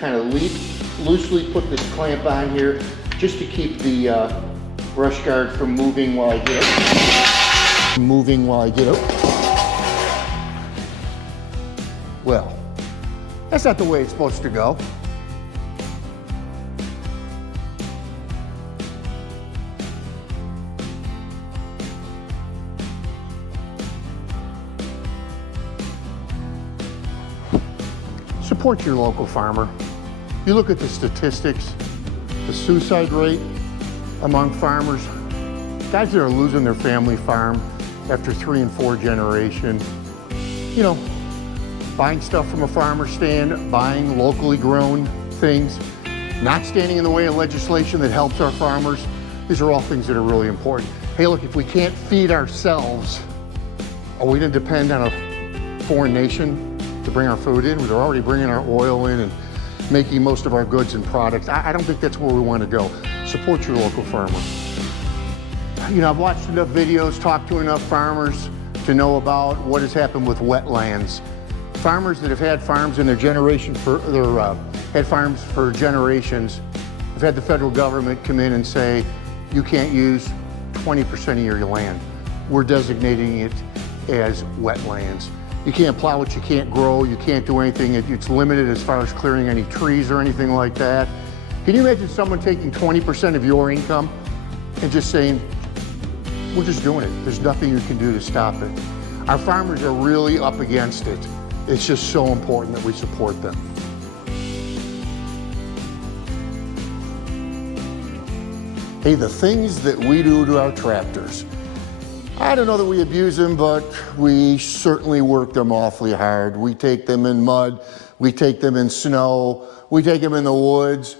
kind of loosely put this clamp on here just to keep the brush guard from moving while I get it. Well, that's not the way it's supposed to go. Support your local farmer. You look at the statistics, the suicide rate among farmers, guys that are losing their family farm after 3 and 4 generations. You know, buying stuff from a farmer stand, buying locally grown things, not standing in the way of legislation that helps our farmers. These are all things that are really important. Hey, look, if we can't feed ourselves, are we gonna depend on a foreign nation to bring our food in? They're already bringing our oil in and making most of our goods and products. I don't think that's where we want to go. Support your local farmer. You know, I've watched enough videos, talked to enough farmers to know about what has happened with wetlands. Farmers that have had farms in their generation had farms for generations have had the federal government come in and say, you can't use 20% of your land. We're designating it as wetlands. You can't plow what you can't grow, you can't do anything, it's limited as far as clearing any trees or anything like that. Can you imagine someone taking 20% of your income and just saying, we're just doing it, there's nothing you can do to stop it? Our farmers are really up against it. It's just so important that we support them. Hey, the things that we do to our tractors. I don't know that we abuse them, but we certainly work them awfully hard. We take them in mud, we take them in snow, we take them in the woods.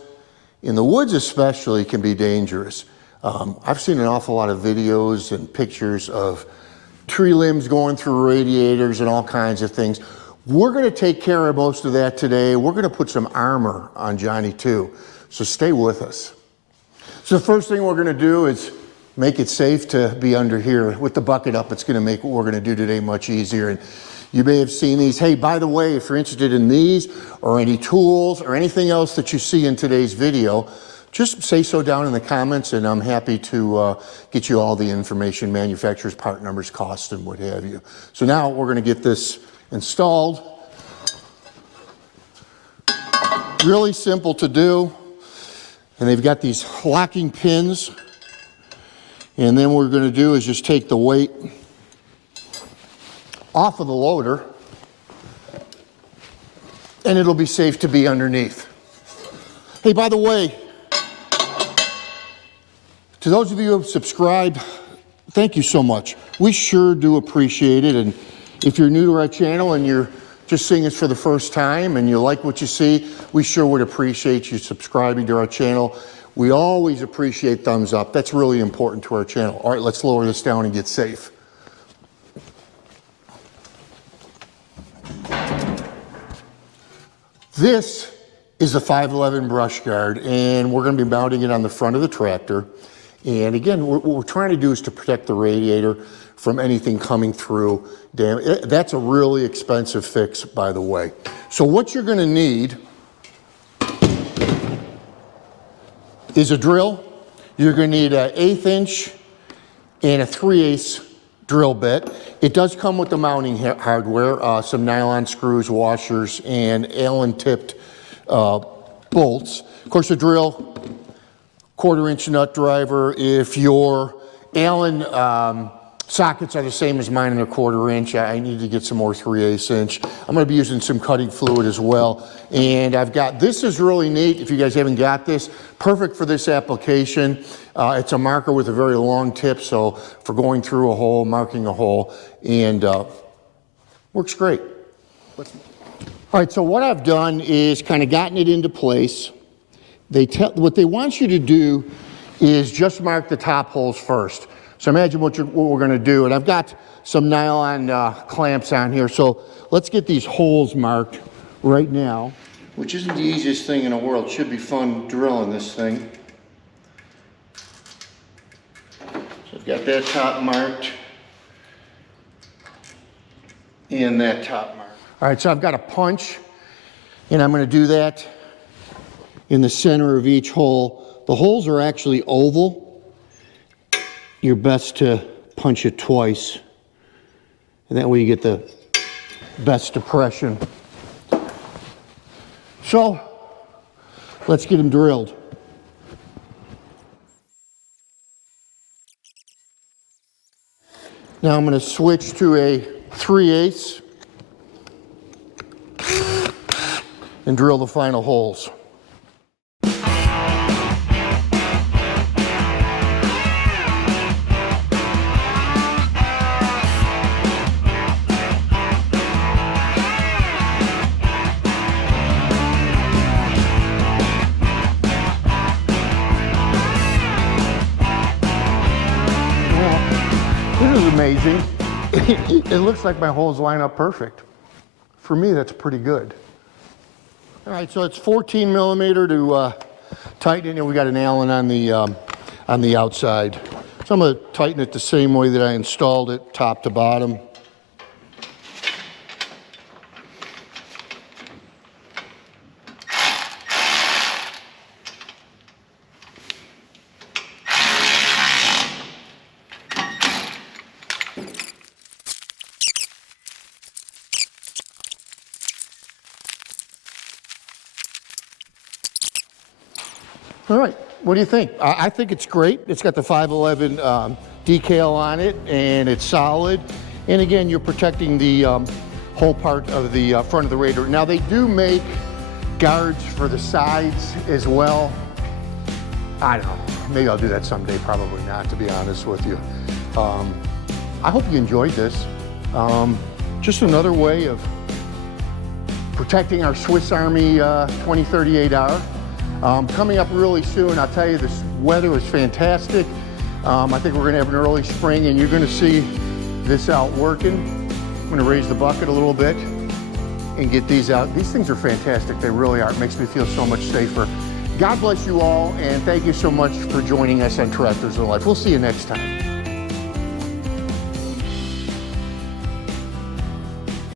In the woods especially can be dangerous. I've seen an awful lot of videos and pictures of tree limbs going through radiators and all kinds of things. We're gonna take care of most of that today. We're gonna put some armor on Johnny too, so stay with us. So the first thing we're gonna do is make it safe to be under here. With the bucket up, it's gonna make what we're gonna do today much easier. And you may have seen these. Hey, by the way, if you're interested in these or any tools or anything else that you see in today's video, just say so down in the comments and I'm happy to get you all the information, manufacturers, part numbers, costs, and what have you. So now we're gonna get this installed. Really simple to do. And they've got these locking pins. And then what we're going to do is just take the weight off of the loader and it'll be safe to be underneath. Hey, by the way, to those of you who have subscribed, thank you so much. We sure do appreciate it. And if you're new to our channel and you're just seeing us for the first time and you like what you see, we sure would appreciate you subscribing to our channel. We always appreciate thumbs up. That's really important to our channel. All right, let's lower this down and get safe. This is a 511 brush guard, and we're going to be mounting it on the front of the tractor. And again, what we're trying to do is to protect the radiator from anything coming through. That's a really expensive fix, by the way. So what you're going to need is a drill. You're going to need an 1/8 inch and a 3/8 drill bit. It does come with the mounting hardware, some nylon screws, washers, and Allen tipped bolts. Of course, the drill, 1/4 inch nut driver. If your Allen sockets are the same as mine and they're 1/4 inch, I need to get some more 3/8 inch. I'm going to be using some cutting fluid as well. And I've got, this is really neat. If you guys haven't got this, perfect for this application. It's a marker with a very long tip, so for going through a hole, marking a hole, and works great. All right, so what I've done is kind of gotten it into place. What they want you to do is just mark the top holes first. So imagine what we're going to do, and I've got some nylon clamps on here, so let's get these holes marked right now. Which isn't the easiest thing in the world. Should be fun drilling this thing. So I've got that top marked and that top marked. All right, so I've got a punch, and I'm going to do that in the center of each hole. The holes are actually oval. You're best to punch it twice, and that way you get the best depression. So let's get them drilled. Now I'm going to switch to a 3/8 and drill the final holes. This is amazing. It looks like my holes line up perfect. For me, that's pretty good. All right, so it's 14 millimeter to tighten it, and we got an Allen on the outside. So I'm going to tighten it the same way that I installed it, top to bottom. All right, what do you think? I think it's great. It's got the 511 decal on it, and it's solid. And again, you're protecting the whole part of the front of the radiator. Now, they do make guards for the sides as well. I don't know, maybe I'll do that someday, probably not, to be honest with you. I hope you enjoyed this. Just another way of protecting our Swiss Army 2038R. Coming up really soon, I'll tell you, this weather is fantastic. I think we're gonna have an early spring, and you're gonna see this out working. I'm gonna raise the bucket a little bit and get these out. These things are fantastic, they really are. It makes me feel so much safer. God bless you all, and thank you so much for joining us on Tractors of Life. We'll see you next time.